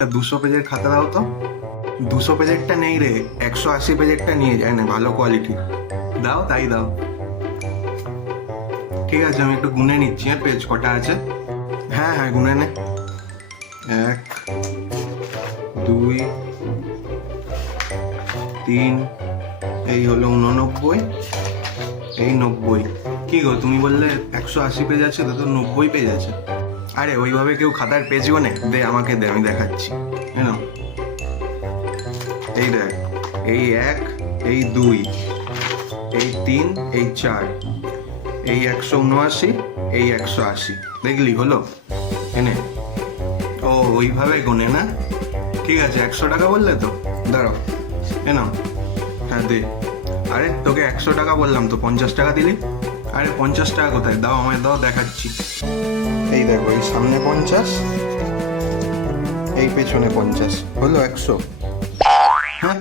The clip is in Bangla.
200 পেজের খাতা দাও তো। 200 পেজেরটা নেই রে, 180 পেজেরটা নিয়ে যায় না, ভালো কোয়ালিটি। দাও, তাই দাও। ঠিক আছে, আমি একটু গুনে নিচ্ছি। পেজ কটা আছে? হ্যাঁ হ্যাঁ, গুনে নে। 1 2 3, এই হলো 89, এই 90। কি গো, তুমি বললে 180 পেজ আছে, তো 90 পেজ আছে। আরে ওইভাবে কেউ খাতার পেজ গোনে? দে আমাকে দে, আমি দেখাচ্ছি। এই দেখ, এই 1, এই 2, এই 3, এই 4, এই 179, এই 180। দেখলি হলো? এনে। ও ওইভাবে গোনে না? ঠিক আছে, 100 টাকা বললে তো, দাঁড়াও। নাও। হ্যাঁ দে। আরে তোকে 100 টাকা বললাম তো, 50 টাকা দিলি। আরে 50 টাকা কোথায়? দাও, আমায় দাও, দেখাচ্ছি। এই দেখো, এই সামনে 50, এই পেছনে 50, হলো 100। হ্যাঁ।